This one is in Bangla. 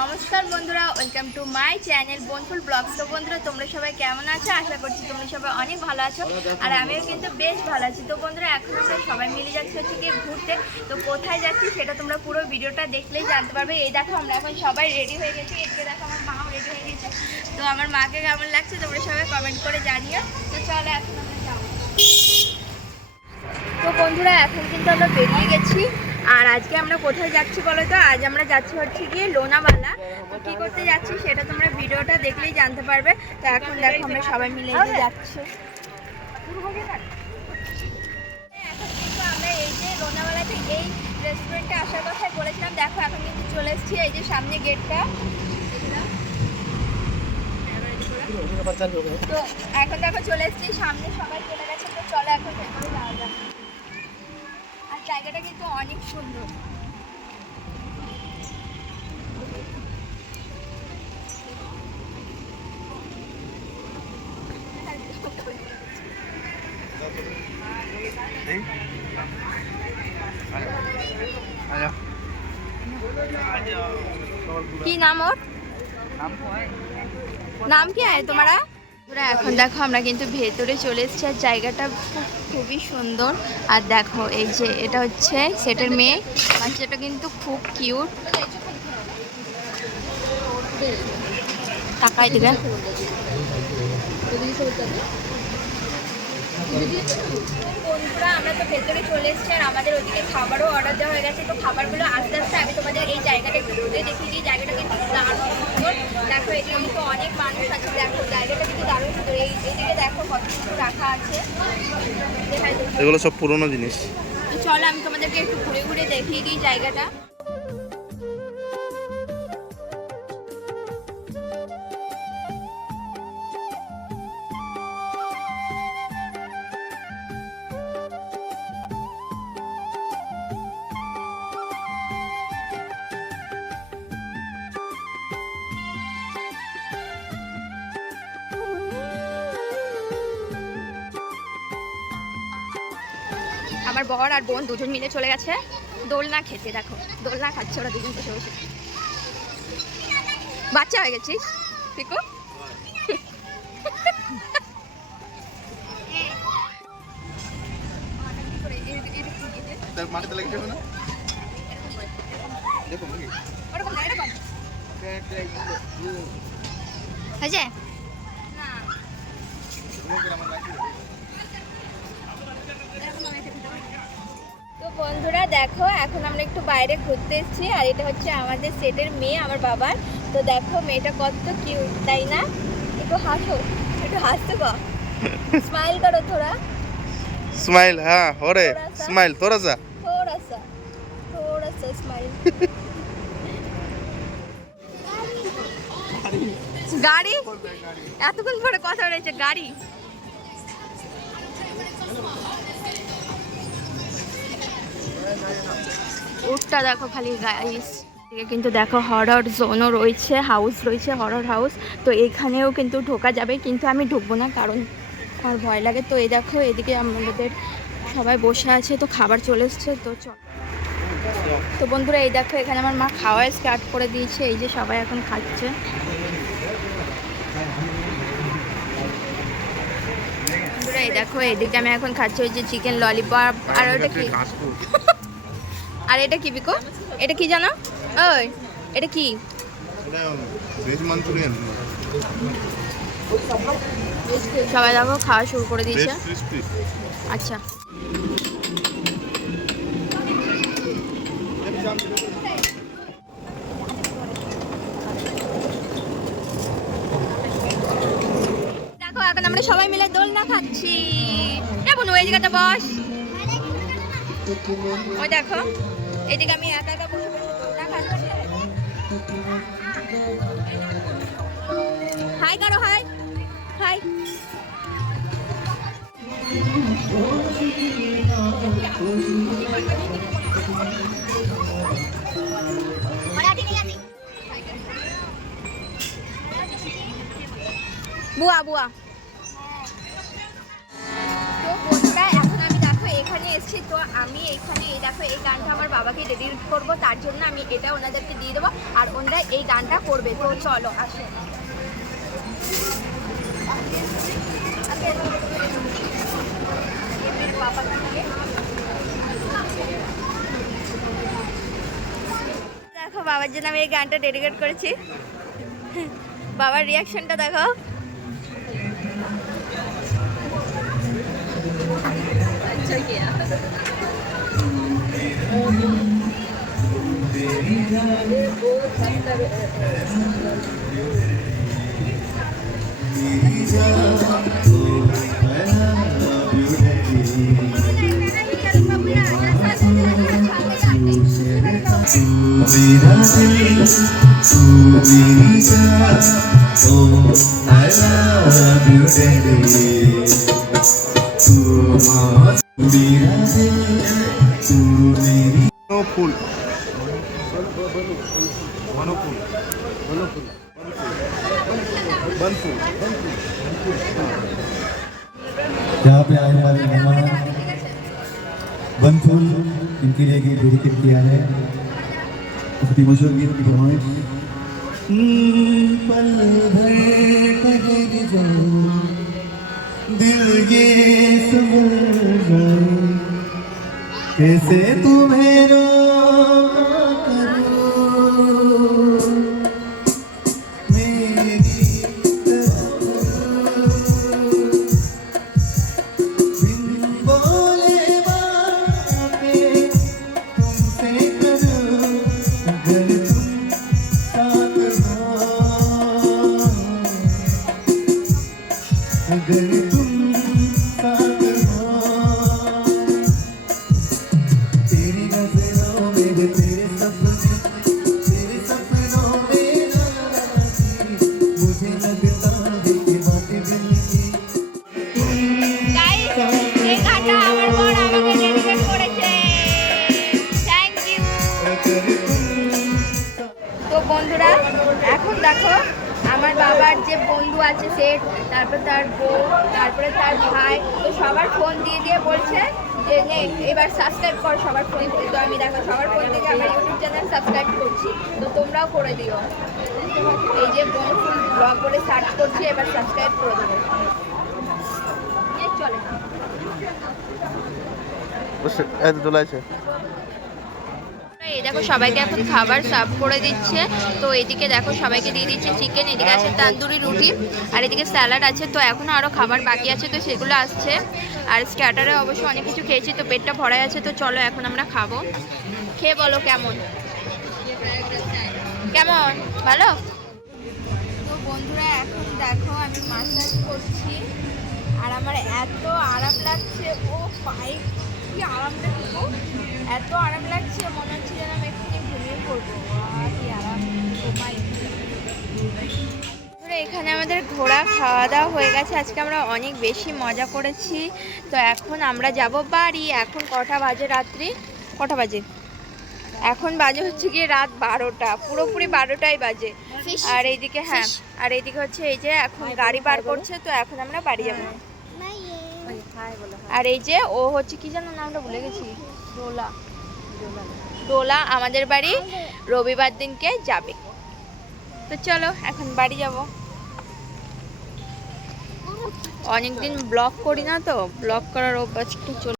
নমস্কার বন্ধুরা welcome to my channel Bonphul blogs তো বন্ধুরা, তোমরা সবাই কেমন আছো? আশা করছি তোমরা সবাই অনেক ভালো আছো। আর আমিও কিন্তু বেশ ভালো আছি। তো বন্ধুরা, এখন আমরা সবাই মিলে যাচ্ছি হচ্ছে গিয়ে ঘুরতে। তো কোথায় যাচ্ছি সেটা তোমরা পুরো ভিডিওটা দেখলেই জানতে পারবে। এই দেখো, আমরা এখন সবাই রেডি হয়ে গেছি। এদিকে দেখো, আমার মাও রেডি হয়ে গেছে। তো আমার মাকে কেমন লাগছে তোমরা সবাই কমেন্ট করে জানিও। তো চলো, এখন আমরা তো বন্ধুরা, এখন কিন্তু আমরা বেরিয়ে গেছি। আর আজকে আমরা কোথায় যাচ্ছি বলো তো? আজ আমরা যাচ্ছি হচ্ছে গিয়ে লোনাওয়ালা তো কী করতে যাচ্ছি সেটা তোমরা ভিডিওটা দেখলেই জানতে পারবে। তো এখন দেখো আমরা সবাই মিলে যাচ্ছি। আমরা এই যে আসার কথাই বলেছিলাম। দেখো, এখন কিন্তু চলে এসেছি এই যে সামনে গেটটা। তো এখন দেখো চলে এসেছি, সামনে সবাই চলে গেছে, তো চলো এখন যাওয়া যাক। জায়গাটা কিন্তু অনেক সুন্দর। কি নাম ওর? নাম কি? তোমারা? এখন দেখো আমরা কিন্তু ভেতরে চলে এসেছি আর জায়গাটা খুব, খুবই সুন্দর। আর দেখো, এই যে এটা হচ্ছে সেটের মেয়ে। বাচ্চাটা কিন্তু খুব কিউট। টাকাই দিবে বন্ধুরা আমরা তো ভেতরে চলে এসেছি আর আমাদের ওদিকে খাবারও অর্ডার দেওয়া হয়ে গেছে। তো খাবারগুলো আস্তে আস্তে আমি তোমাদের এই জায়গাটা একটু ঘুরে দেখিয়ে দিই। জায়গাটা কিন্তু দারুণ সুন্দর। দেখো এদিকে কিন্তু অনেক মানুষ আছে। দেখো জায়গাটা কিন্তু দারুণ সুন্দর। এই এদিকে দেখো কত কিছু রাখা আছে। এগুলো সব পুরোনো জিনিস। চলো আমি তোমাদেরকে একটু ঘুরে ঘুরে দেখিয়ে দিই জায়গাটা। আমার বর আর বোন দুজন মিলে চলে গেছে দোলনা খেতে দেখো। দোলনা খাচ্ছে ওরা দুজন বসে বসে। বাচ্চা হয়ে গেছিস পিকু মাটিতে লেগে যাবে না? ওরকম এরকম। হয়েছে? না। তো বন্ধুরা দেখো এখন আমরা একটু বাইরে ঘুরতে এসেছি আর এটা হচ্ছে আমাদের সেটের মেয়ে আমার বাবার। তো দেখো মেয়েটা কত কিউট তাই না? একটু হাসো একটু হাসতে কো স্মাইল করো থোড়া স্মাইল হ্যাঁ ওরে স্মাইল থোড়া যা। থোড়া সা থোড়া সা স্মাইল গাড়ি? এতক্ষণ পরে কথা হয়েছে গাড়ি? উটটা দেখো খালি গাইস কিন্তু দেখো হরর জোনও রয়েছে হাউস রয়েছে হরর হাউস তো এখানেও কিন্তু ঢোকা যাবে, কিন্তু আমি ঢুকবো না কারণ আমার ভয় লাগে। তো এই দেখো, এদিকে আমাদের সবাই বসে আছে, তো খাবার চলে এসছে, তো চল। তো বন্ধুরা, এই দেখো, এখানে আমার মা খাওয়া স্টার্ট করে দিয়েছে, এই যে সবাই এখন খাচ্ছে। এই দেখো এদিকে আমি এখন খাচ্ছি ওই যে চিকেন ললিপপ আর ওটা কি? আর এটা কি বিকো এটা কি জানো? ওই এটা কি? সবাই দেখো খাওয়া শুরু করে দিয়েছে। আচ্ছা দেখো এখন আমরা সবাই মিলে দোলনা খাচ্ছি কেমন ওই জায়গাটা বস। ওই দেখো এদিকে আমি একা হাই করো হাই। হাই। বুয়া বুয়া। এখানে তো আমি এখানে এই দেখো, এই গানটা আমার বাবাকে ডেডিকেট করব, তার জন্য আমি এটা ওনাদেরকে দিয়ে দেবো, আর ওনরা এই গানটা করবে। তো চলো, আসো। দেখো, বাবার জন্য আমি এই গানটা ডেডিকেট করেছি। বাবার রিয়াকশনটা দেখো। मेरा दिल तू मेरी जान ओ आई लव यू डैडी तू माँ फूल पे आने वाले मेहमान बनफूल इनके लिए गीत डेडिकेट किया है। बहुत ही मशहूर गीत की फरमाइश पल भर दिल ये समझ जाए कैसे तुम्हें বন্ধুরা, এখন দেখো আমার বাবার যে বন্ধু আছে সে, তারপর তার বউ তারপরে তার ভাই, তো সবার ফোন দিয়ে দিয়ে বলছে যে, নে, এবার সাবস্ক্রাইব কর সবার ফোন থেকে তো আমি দেখো সবার ফোন থেকে আমার ইউটিউব চ্যানেল সাবস্ক্রাইব করছি। তো তোমরাও করে দিও। এই যে বনফুল ব্লগ করে সার্চ করছি, এবার সাবস্ক্রাইব করে দেবো। চলে এই দেখো সবাইকে এখন খাবার সার্ভ করে দিচ্ছে। তো এদিকে দেখো সবাইকে দিয়ে দিচ্ছে চিকেন এদিকে আছে তান্দুরি রুটি, আর এদিকে স্যালাড আছে। তো এখনও আরও খাবার বাকি আছে, তো সেগুলো আসছে। আর স্টার্টারে অবশ্য অনেক কিছু খেয়েছি, তো পেটটা ভরাই আছে, তো চলো এখন আমরা খাব। খেয়ে বলো কেমন? কেমন? ভালো? তো বন্ধুরা, এখন দেখো আমি মাসাজ করছি, আর আমার এত আরাম লাগছে, ও পায়ে কি আরাম লাগছে গো। এত আরাম লাগছে মনে হচ্ছে যেন আমি এক্ষুনি ঘুমিয়ে পড়ব। কি আরাম এখানে আমাদের ঘোরা খাওয়া দাওয়া হয়ে গেছে। আজকে আমরা অনেক বেশি মজা করেছি। তো এখন আমরা যাব বাড়ি। এখন কটা বাজে রাত্রি? কটা বাজে? এখন বাজে হচ্ছে গিয়ে রাত বারোটা। পুরোপুরি বারোটাই বাজে। আর এইদিকে হ্যাঁ আর এইদিকে হচ্ছে এই যে এখন গাড়ি বার করছে তো এখন আমরা বাড়ি যাব। আর এই যে ও হচ্ছে কি জানো নামটা ভুলে গেছি? ডোলা। ডোলা। আমাদের বাড়ি রবিবার দিনকে যাবে। তো চলো এখন বাড়ি যাব। অনেকদিন ব্লক করি না তো ব্লক করার অভ্যাস একটু চলে